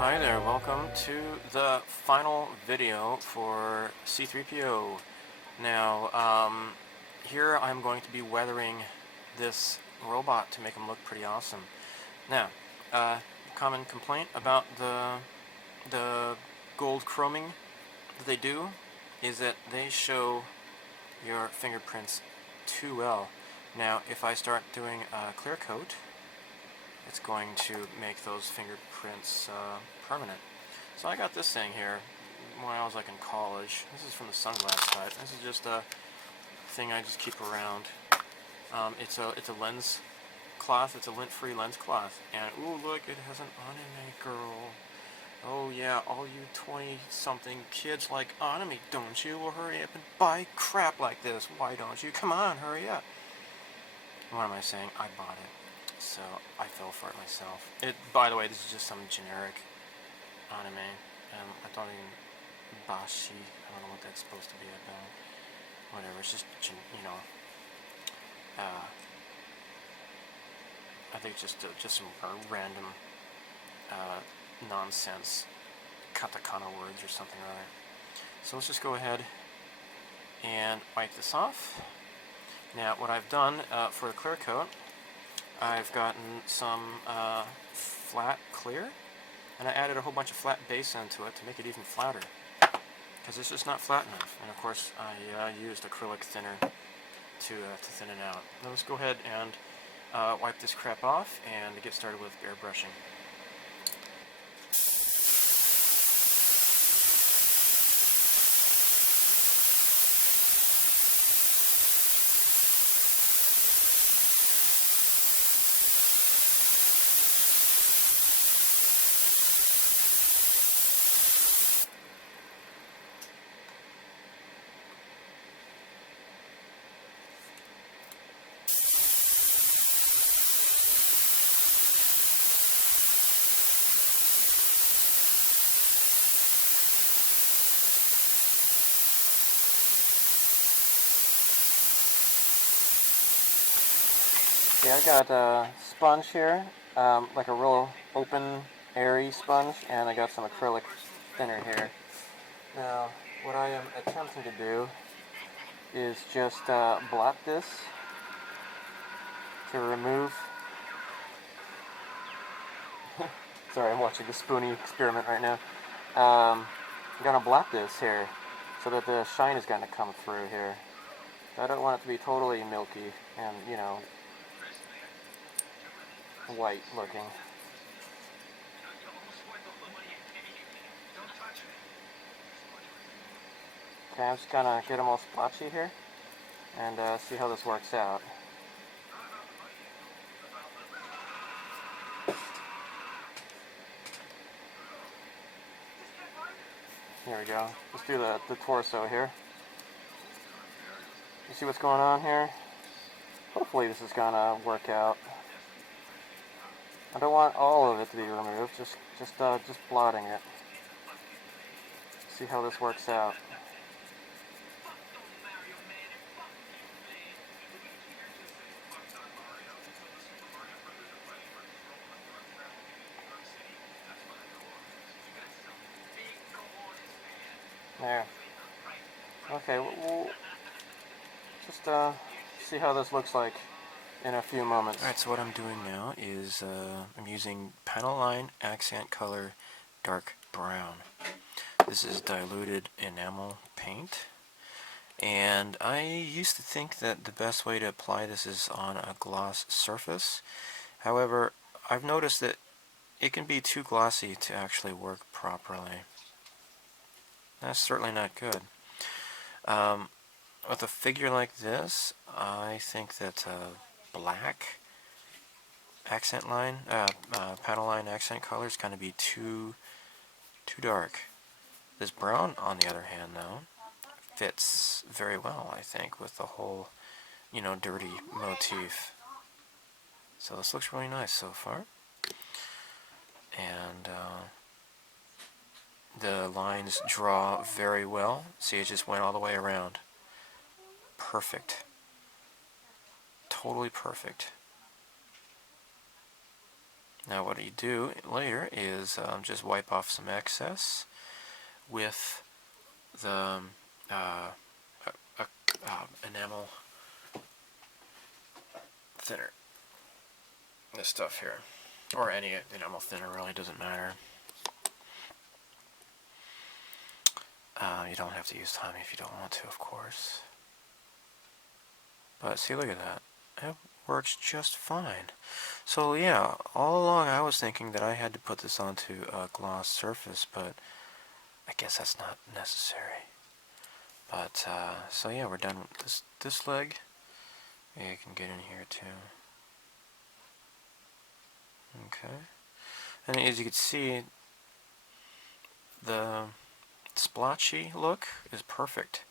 Hi there, welcome to the final video for C-3PO. Now, here I'm going to be weathering this robot to make him look pretty awesome. Now, common complaint about the gold chroming that they do is that they show your fingerprints too well. Now, if I start doing a clear coat, it's going to make those fingerprints permanent. So I got this thing here when I was like in college. This is from the sunglass side. This is just a thing I just keep around. It's a lens cloth. It's a lint-free lens cloth. And ooh, look, it has an anime girl. Oh yeah, all you 20-something kids like anime, don't you? Well, hurry up and buy crap like this. Why don't you? Come on, hurry up. What am I saying? I bought it. So I fell for it myself. By the way, this is just some generic anime. I don't even bashi. I don't know what that's supposed to be about. Whatever. It's just I think just some random nonsense katakana words or something or other. So let's just go ahead and wipe this off. Now, what I've done for the clear coat, I've gotten some flat clear, and I added a whole bunch of flat base into it to make it even flatter, because it's just not flat enough. And of course, I used acrylic thinner to thin it out. Now let's go ahead and wipe this crap off and get started with airbrushing. Yeah, I got a sponge here, like a real open, airy sponge, and I got some acrylic thinner here. Now, what I am attempting to do is just blot this to remove... Sorry, I'm watching the spoonie experiment right now. I'm going to blot this here so that the shine is going to come through here. I don't want it to be totally milky and, you know, white looking. Okay, I'm just gonna get them all splotchy here and see how this works out. Here we go. Let's do the torso here. You see what's going on here? Hopefully this is gonna work out. I don't want all of it to be removed, just blotting it. See how this works out. There. Okay, we'll just see how this looks like in a few moments. Alright, so what I'm doing now is I'm using panel line accent color dark brown. This is diluted enamel paint, and I used to think that the best way to apply this is on a gloss surface. However, I've noticed that it can be too glossy to actually work properly. That's certainly not good. With a figure like this, I think that black accent line, panel line accent color is going to be too dark. This brown, on the other hand, though, fits very well, I think, with the whole, you know, dirty motif. So this looks really nice so far. And the lines draw very well. See, it just went all the way around. Perfect. Totally perfect. Now what you do later is just wipe off some excess with the enamel thinner. This stuff here, or any enamel thinner, really doesn't matter. You don't have to use time if you don't want to, of course. But see, look at that. It works just fine. So yeah, all along I was thinking that I had to put this onto a gloss surface, but I guess that's not necessary. But so yeah, we're done with this leg. Yeah, you can get in here too. Okay, and as you can see, the splotchy look is perfect.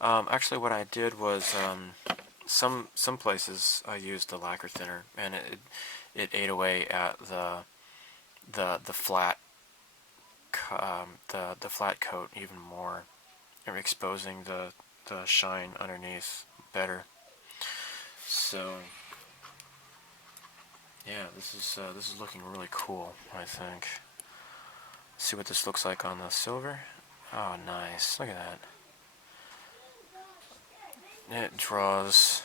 Actually, what I did was some places I used the lacquer thinner, and it ate away at the flat the flat coat even more, exposing the shine underneath better. So yeah, this is looking really cool, I think. Let's see what this looks like on the silver. Oh, nice! Look at that. It draws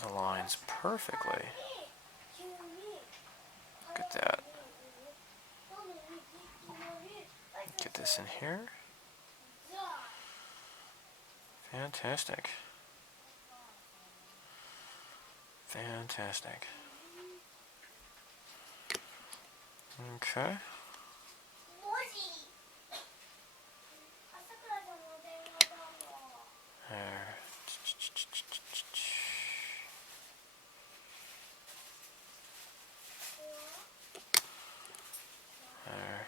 the lines perfectly. Look at that. Get this in here. Fantastic. Fantastic. Okay. There. There.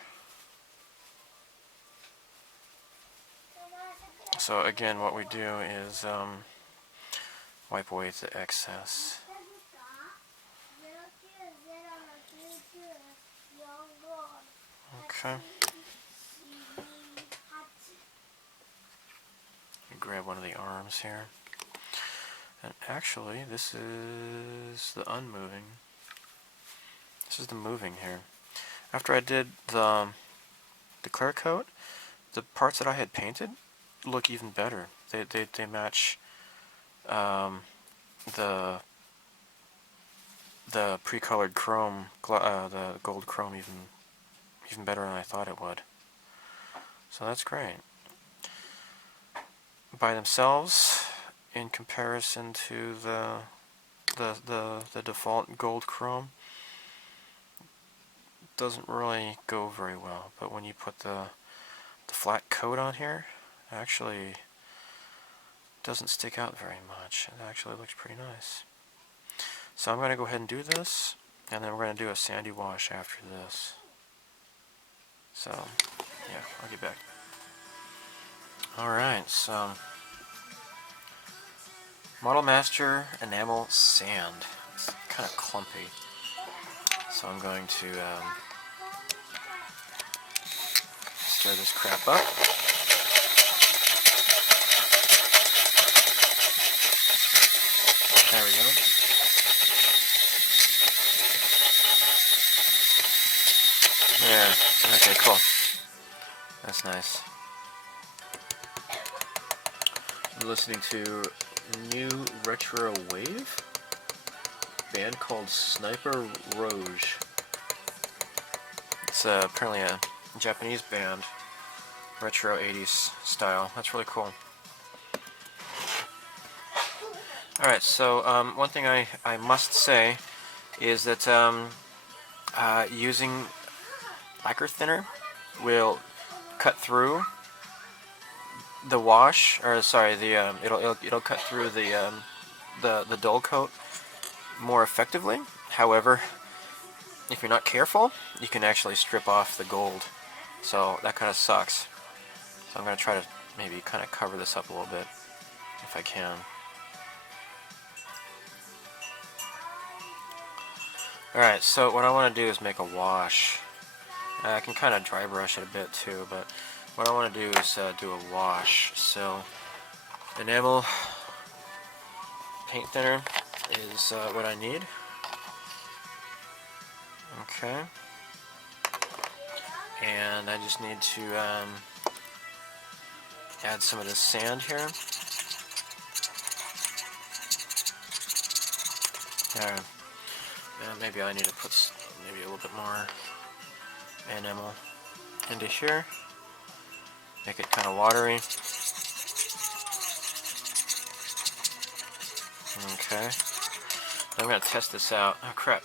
So again, what we do is wipe away the excess. Okay. Grab one of the arms here. And actually, this is the unmoving. This is the moving here. After I did the clear coat, the parts that I had painted look even better. They match the pre-colored chrome, the gold chrome even better than I thought it would. So that's great. By themselves, in comparison to the default gold chrome, doesn't really go very well. But when you put the flat coat on here, it actually doesn't stick out very much. It actually looks pretty nice. So I'm going to go ahead and do this, and then we're going to do a sandy wash after this. So yeah, I'll get back. Alright, so Model Master Enamel Sand. It's kind of clumpy. So I'm going to stir this crap up. There we go. There. Okay, cool. That's nice. I'm listening to new retro wave band called Sniper Rouge. It's apparently a Japanese band, retro 80s style. That's really cool. Alright, so one thing I must say is that using lacquer thinner will cut through the wash, or sorry, the it'll cut through the dull coat more effectively. However, if you're not careful, you can actually strip off the gold. So that kind of sucks. So I'm going to try to maybe kind of cover this up a little bit if I can. Alright, so what I want to do is make a wash. I can kind of dry brush it a bit too, but what I want to do is do a wash. So enamel paint thinner is what I need. Okay. And I just need to add some of this sand here. Yeah, maybe I need to put maybe a little bit more enamel into here. Make it kind of watery. Okay. I'm going to test this out. Oh crap.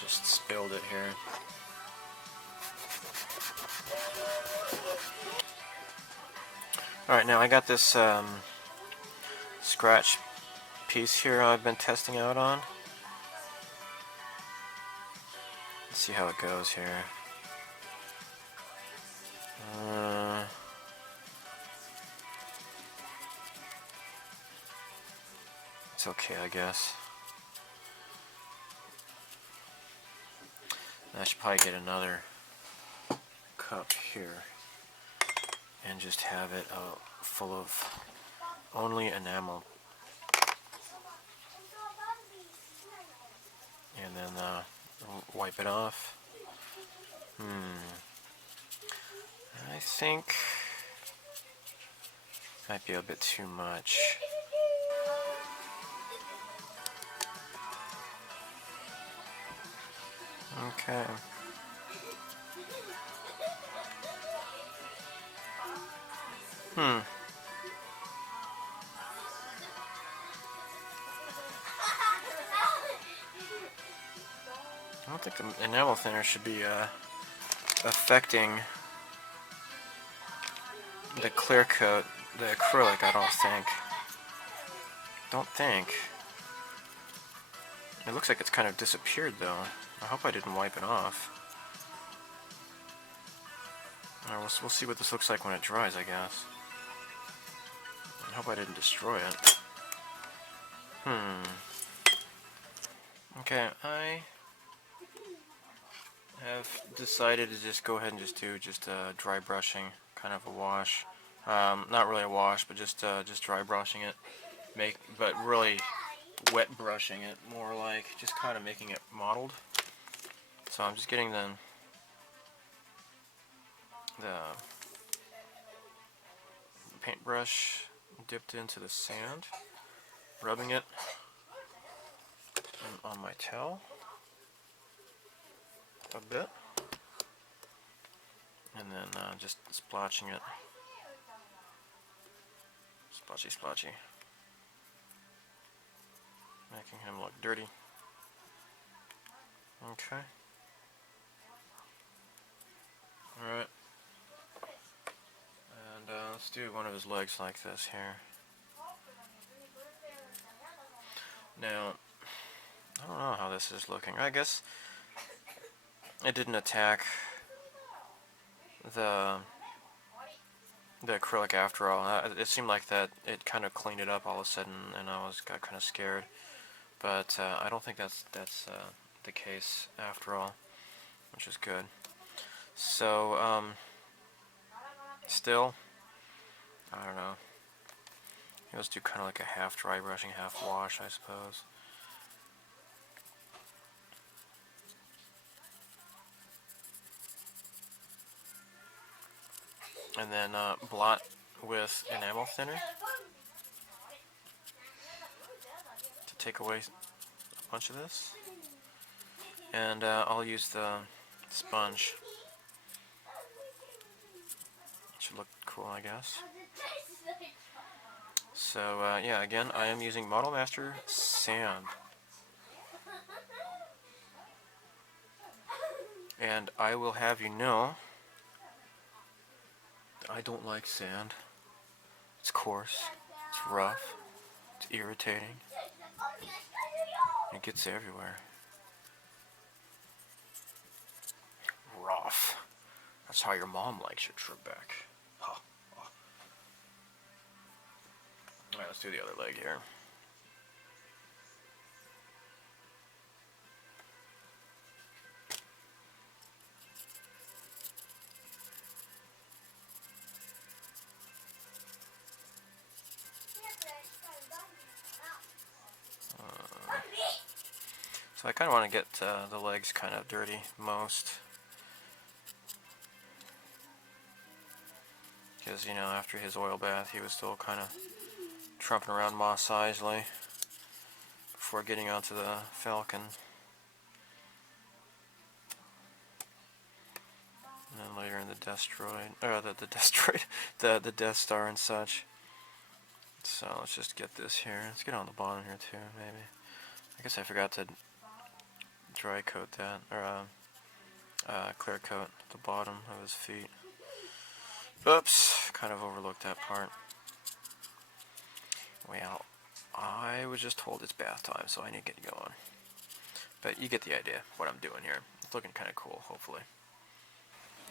Just spilled it here. Alright, now I got this scratch piece here I've been testing out on. Let's see how it goes here. It's okay, I guess. I should probably get another cup here and just have it full of only enamel. And then wipe it off. I think might be a bit too much. Okay. I don't think the enamel thinner should be affecting the clear coat, the acrylic, I don't think. It looks like it's kind of disappeared though. I hope I didn't wipe it off. Alright, we'll see what this looks like when it dries, I guess. I hope I didn't destroy it. Okay, I have decided to just go ahead and just do dry brushing, kind of a wash. Not really a wash, but just dry brushing it. But really wet brushing it, more like just kind of making it mottled. So I'm just getting the paintbrush dipped into the sand, rubbing it on my towel a bit, and then just splotching it, splotchy, making him look dirty. Okay. Alright. And let's do one of his legs like this here. Now, I don't know how this is looking. I guess it didn't attack the acrylic after all. It seemed like that it kind of cleaned it up all of a sudden, and I got kind of scared. But I don't think that's the case after all, which is good. So still, I don't know. Let's do kind of like a half dry brushing, half wash, I suppose. And then blot with enamel thinner to take away a bunch of this. And I'll use the sponge. It should look cool, I guess. So yeah, again, I am using Model Master Sand. And I will have you know, I don't like sand. It's coarse, it's rough, it's irritating. It gets everywhere. Rough. That's how your mom likes you, Trebek. Huh. Alright, let's do the other leg here. So I kind of want to get the legs kind of dirty most. Because, you know, after his oil bath, he was still kind of trumping around Mos Eisley before getting onto the Falcon. And then later in the Destroid, or the Destroid, the Death Star and such. So let's just get this here. Let's get on the bottom here too, maybe. I guess I forgot to dry coat that, or clear coat the bottom of his feet. Oops, kind of overlooked that part. Well, I was just told it's bath time, so I need to get going. But you get the idea what I'm doing here. It's looking kind of cool, hopefully.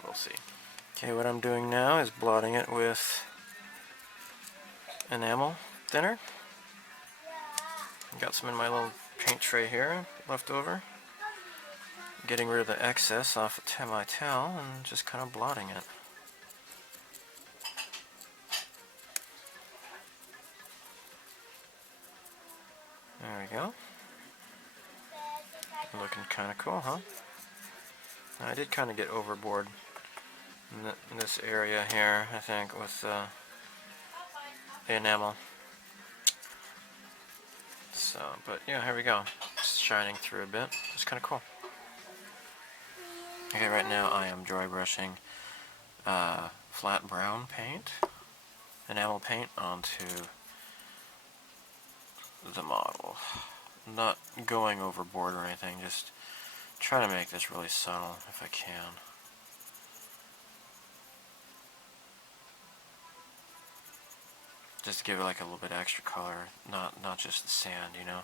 We'll see. Okay, what I'm doing now is blotting it with enamel thinner. Got some in my little paint tray here, left over. Getting rid of the excess off of my towel and just kind of blotting it. There we go. Looking kind of cool, huh? I did kind of get overboard in this area here, I think, with the enamel. So, but yeah, here we go. It's shining through a bit. It's kind of cool. Okay, right now I am dry brushing flat brown paint, enamel paint, onto the model. Not going overboard or anything, just trying to make this really subtle if I can. Just to give it like a little bit extra color, not just the sand, you know.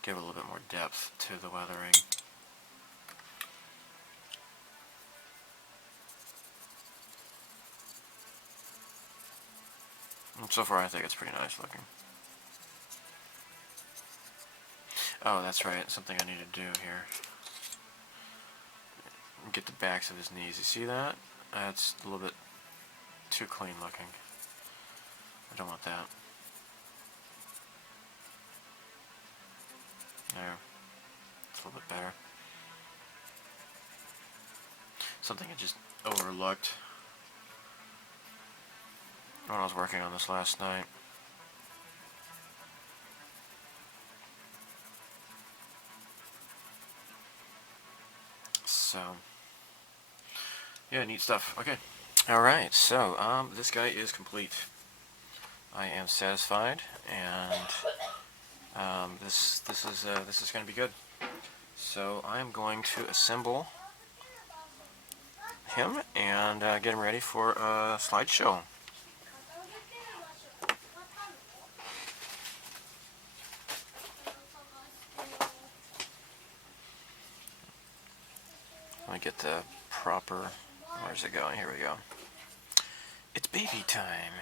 Give it a little bit more depth to the weathering. And so far I think it's pretty nice looking. Oh, that's right, something I need to do here. Get the backs of his knees. You see that? That's a little bit too clean looking. I don't want that. There. It's a little bit better. Something I just overlooked when I was working on this last night. So, yeah, neat stuff. Okay. Alright, so, this guy is complete. I am satisfied, and this is going to be good. So I'm going to assemble him and get him ready for a slideshow. Let me get the proper. Where's it going? Here we go. It's baby time.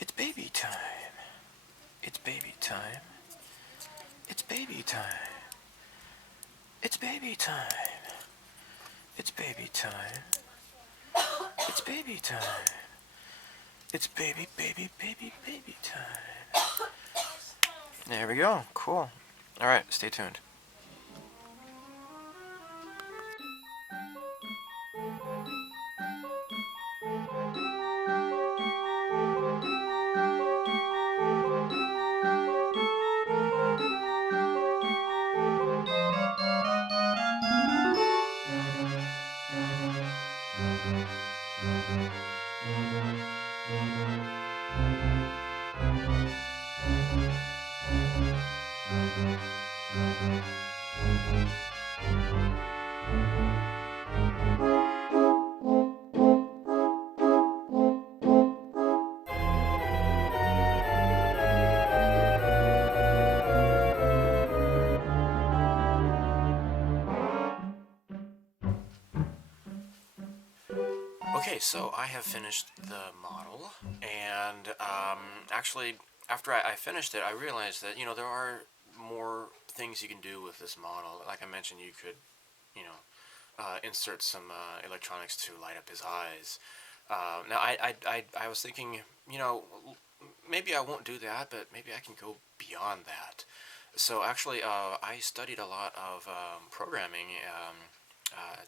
It's baby time. It's baby time. It's baby time. It's baby time. It's baby time. It's baby time. It's baby time. There we go. Cool. Alright, stay tuned. Okay, so I have finished the model, and actually, after I finished it, I realized that, you know, there are more things you can do with this model. Like I mentioned, you could, you know, insert some electronics to light up his eyes. Now, I was thinking, you know, maybe I won't do that, but maybe I can go beyond that. So actually, I studied a lot of programming,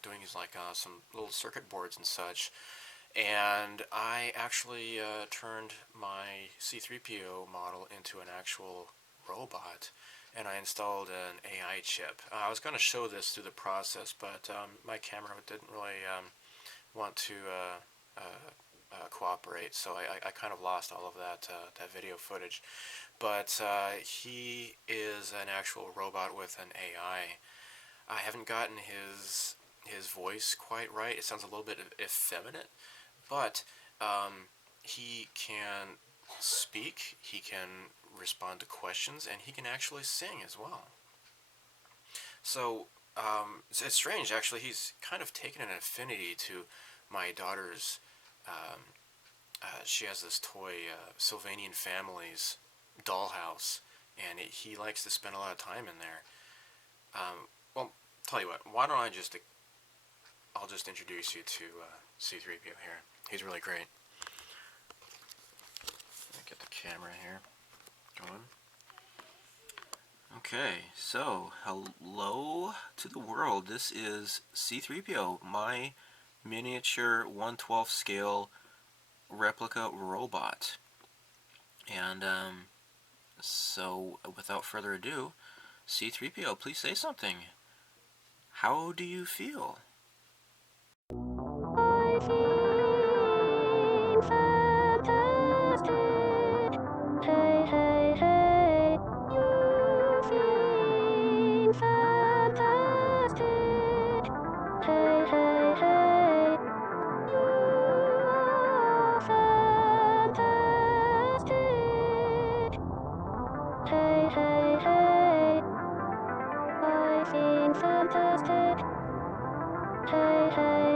doing like some little circuit boards and such, and I actually turned my C-3PO model into an actual robot, and I installed an AI chip. I was going to show this through the process, but my camera didn't really want to cooperate, so I kind of lost all of that video footage. But he is an actual robot with an AI. I haven't gotten his voice quite right. It sounds a little bit effeminate, but he can speak, he can respond to questions, and he can actually sing as well. So it's strange, actually. He's kind of taken an affinity to my daughter's. She has this toy, Sylvanian Families dollhouse, and he likes to spend a lot of time in there. Well, tell you what. Why don't I'll just introduce you to C-3PO here. He's really great. Let me get the camera here going. Okay, so hello to the world. This is C-3PO, my miniature 1/12 scale replica robot. And so without further ado, C-3PO, please say something. How do you feel? I feel fantastic. Hey, hey, hey. You feel fantastic. Hey, hey, hey. You are fantastic. Hey, hey, hey. I feel fantastic. Hey, hey.